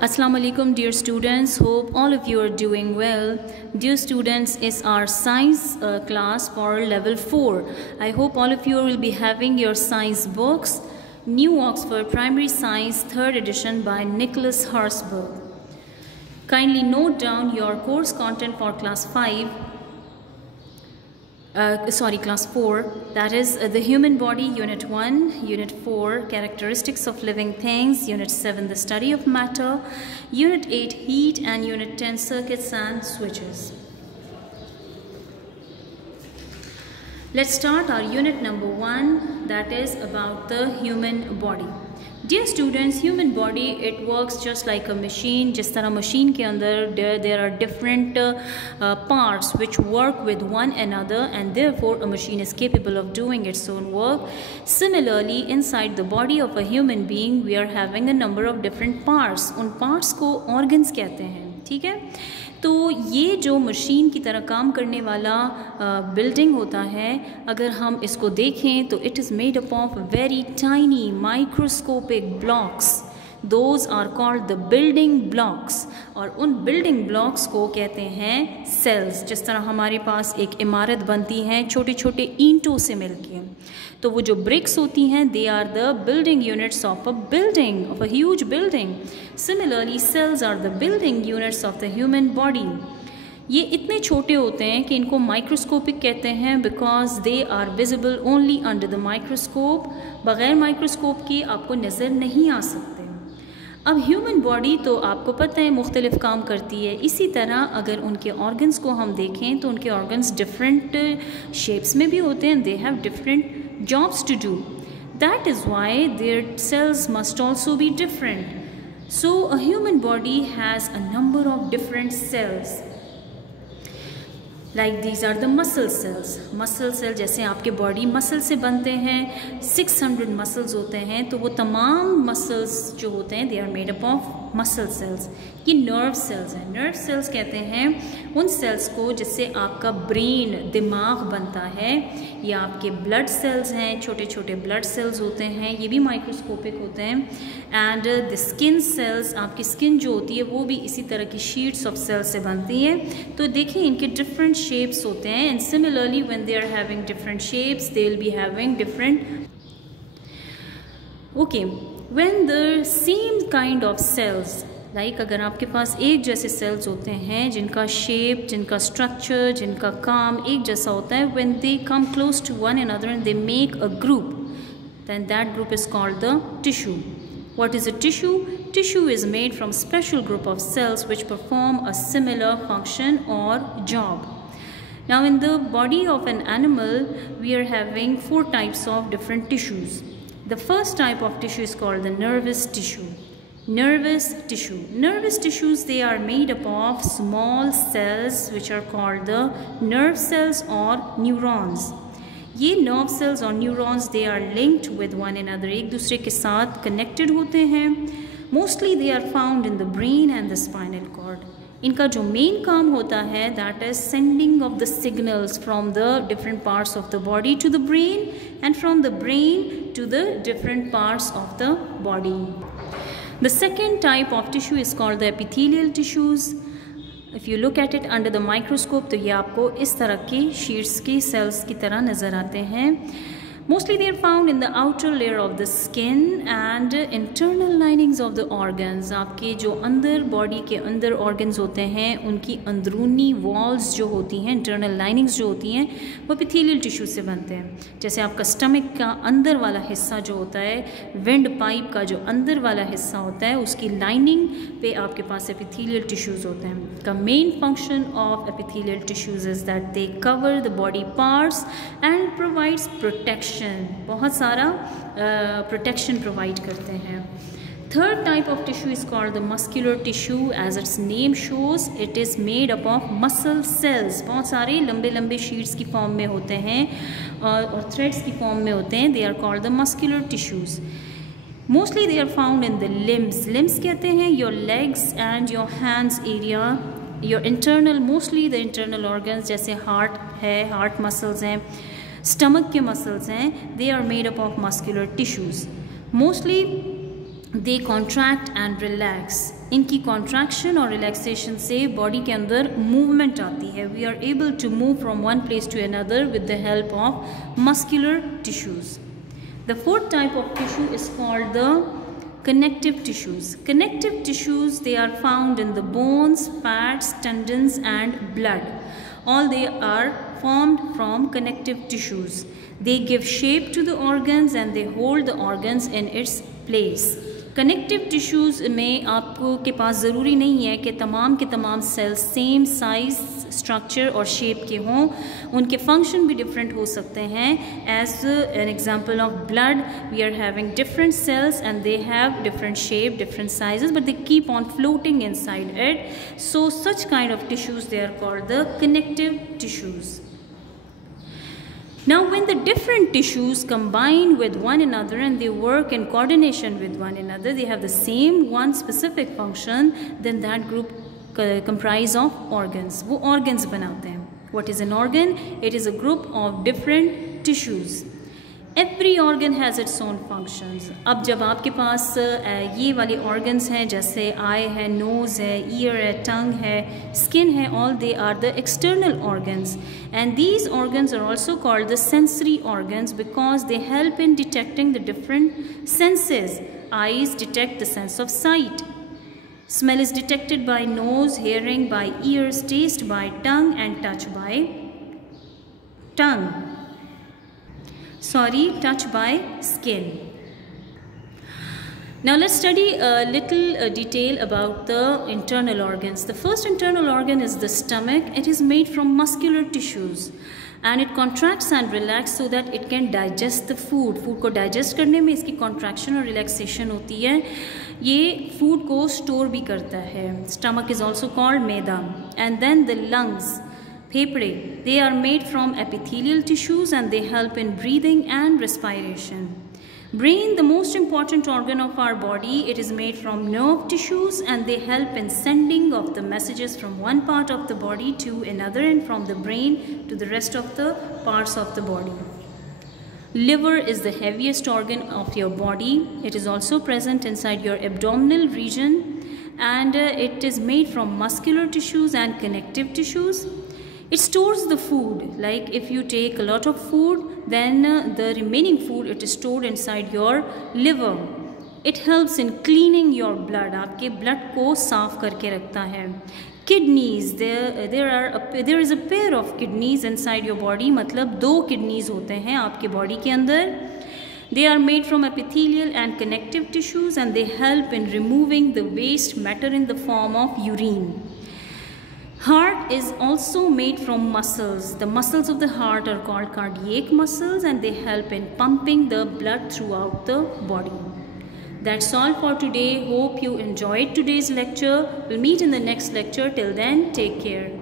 Assalamu alaikum dear students, hope all of you are doing well. Dear students, it's our science class for level 4. I hope all of you will be having your science books, New Oxford Primary Science 3rd edition by Nicholas Herzberg. Kindly note down your course content for class 4, that is the human body, unit 1, unit 4, characteristics of living things, unit 7, the study of matter, unit 8, heat, and unit 10, circuits and switches. Let's start our unit number 1, that is about the human body. Dear students, human body, it works just like a machine. जिस तरह machine के अंदर there are different parts which work with one another, and therefore a machine is capable of doing its own work. Similarly, inside the body of a human being, we are having a number of different parts. उन parts को organs कहते हैं, ठीक है? तो ये जो machine की तरह काम करने वाला बिल्डिंग होता है, अगर हम इसको देखें तो it is made up of very tiny microscopic blocks. Those are called the building blocks, और उन बिल्डिंग ब्लॉक्स को कहते हैं सेल्स. जिस तरह हमारे पास एक इमारत बनती है छोटे छोटे ईंटों से मिलके, तो वो जो ब्रिक्स होती हैं, they are the building units of a building, of a huge building. Similarly cells are the building units of the human body. ये इतने छोटे होते हैं कि इनको माइक्रोस्कोपिक कहते हैं, because they are visible only under the microscope. बग़ैर माइक्रोस्कोप के आपको नज़र नहीं आ सकते. अब ह्यूमन बॉडी तो आपको पता है मुख्तलिफ काम करती है. इसी तरह अगर उनके ऑर्गन्स को हम देखें तो उनके ऑर्गन्स डिफरेंट शेप्स में भी होते हैं. दे have different jobs to do. That is why their cells must also be different. So a human body has a number of different cells. Like these are the muscle cells. Muscle cell जैसे आपके body muscle से बनते हैं, 600 muscles होते हैं, तो वो तमाम मसल्स जो होते हैं, they are made up of muscle cells. ये नर्व सेल्स हैं. नर्व सेल्स कहते हैं उन सेल्स को जिससे आपका ब्रेन, दिमाग बनता है. या आपके ब्लड सेल्स हैं, छोटे छोटे ब्लड सेल्स होते हैं, ये भी माइक्रोस्कोपिक होते हैं. एंड द स्किन सेल्स, आपकी स्किन जो होती है वो भी इसी तरह की शीट्स ऑफ सेल्स से बनती है. तो देखिए इनके डिफरेंट शेप्स होते हैं. And similarly when they are having different shapes, they will be having different. Okay, when the same kind of cells, like अगर आपके पास एक जैसे सेल्स होते हैं जिनका शेप, जिनका स्ट्रक्चर, जिनका काम एक जैसा होता है, when they come close to one another and they make a group, then that group is called the tissue. What is a tissue? Tissue is made from special group of cells which perform a similar function or job. Now in the body of an animal, we are having 4 types of different tissues. The first type of tissue is called the nervous tissue. Nervous tissue. Nervous tissues, they are made up of small cells which are called the nerve cells or neurons. ये nerve cells और neurons, they are linked with one another, एक दूसरे के साथ connected होते हैं. Mostly they are found in the brain and the spinal cord. इनका जो मेन काम होता है, that is sending of the signals from the different parts of the body to the brain, and from the brain to the different parts of the body. The second type of tissue is called the epithelial tissues. If you look at it under the microscope, तो ये आपको इस तरह के sheets की sales की तरह नज़र आते हैं. Mostly they are found in the outer layer of the skin and internal linings of the organs. आपके जो अंदर बॉडी के अंदर organs होते हैं, उनकी अंदरूनी walls जो होती हैं, internal linings जो होती हैं, वो epithelial tissue से बनते हैं. जैसे आपका stomach का अंदर वाला हिस्सा जो होता है, wind pipe का जो अंदर वाला हिस्सा होता है, उसकी lining पे आपके पास epithelial tissues होते हैं. The main function of epithelial tissues is that they cover the body parts and provides protection. बहुत सारा प्रोटेक्शन प्रोवाइड करते हैं. Third type of tissue is called the muscular tissue. As its name shows, it is made up of muscle cells. बहुत सारे लंबे लंबे sheets की form में होते हैं और थ्रेड्स की फॉर्म में होते हैं. They are called the muscular tissues. Mostly they are found in the limbs. Limbs कहते हैं your legs and your hands area. Your internal, mostly the internal organs, जैसे हार्ट है, हार्ट मसल्स हैं, stomach के muscles हैं, they are made up of muscular tissues. Mostly they contract and relax. इनकी contraction और relaxation से body के अंदर मूवमेंट आती है। We are able to move from one place to another with the help of muscular tissues. The fourth type of tissue is called the connective tissues. Connective tissues, they are found in the bones, fats, tendons and blood. All they are formed from connective tissues. They give shape to the organs and they hold the organs in its place. Connective tissues में आपको के पास ज़रूरी नहीं है कि तमाम के तमाम सेल्स सेम साइज़, स्ट्रक्चर और शेप के हों। उनके फंक्शन भी डिफरेंट हो सकते हैं। As an example of blood, we are having different cells and they have different shape, different sizes, but they keep on floating inside it. So such kind of tissues they are called the connective tissues. Now when the different tissues combine with one another and they work in coordination with one another, they have the same one specific function, then that group comprise of organs. वो organs बनाते हैं. What is an organ? It is a group of different tissues. Every organ has its own functions. अब जब आपके पास ये वाले organs हैं, जैसे eye है, nose है, ear है, tongue है, skin है, all they are the external organs. And these organs are also called the sensory organs because they help in detecting the different senses. Eyes detect the sense of sight. Smell is detected by nose, hearing by ears, taste by tongue and touch by touch by skin. Now let's study a little detail about the internal organs. The first internal organ is the stomach. It is made from muscular tissues and it contracts and relaxes so that it can digest the food. Food को digest करने में इसकी contraction और relaxation होती है. ये food को store भी करता है. Stomach is also called maida. And then the lungs. फेफड़े, they are made from epithelial tissues and they help in breathing and respiration. Brain, the most important organ of our body, it is made from nerve tissues and they help in sending of the messages from one part of the body to another and from the brain to the rest of the parts of the body. Liver is the heaviest organ of your body. It is also present inside your abdominal region and it is made from muscular tissues and connective tissues. It stores the food. Like if you take a lot of food, then the remaining food it is stored inside your liver. It helps in cleaning your blood. आपके blood को साफ करके रखता है. Kidneys, there is a pair of kidneys inside your body. मतलब 2 kidneys होते हैं आपके body के अंदर. They are made from epithelial and connective tissues and they help in removing the waste matter in the form of urine. Heart is also made from muscles. The muscles of the heart are called cardiac muscles and they help in pumping the blood throughout the body. That's all for today. Hope you enjoyed today's lecture. We'll meet in the next lecture. Till then, take care.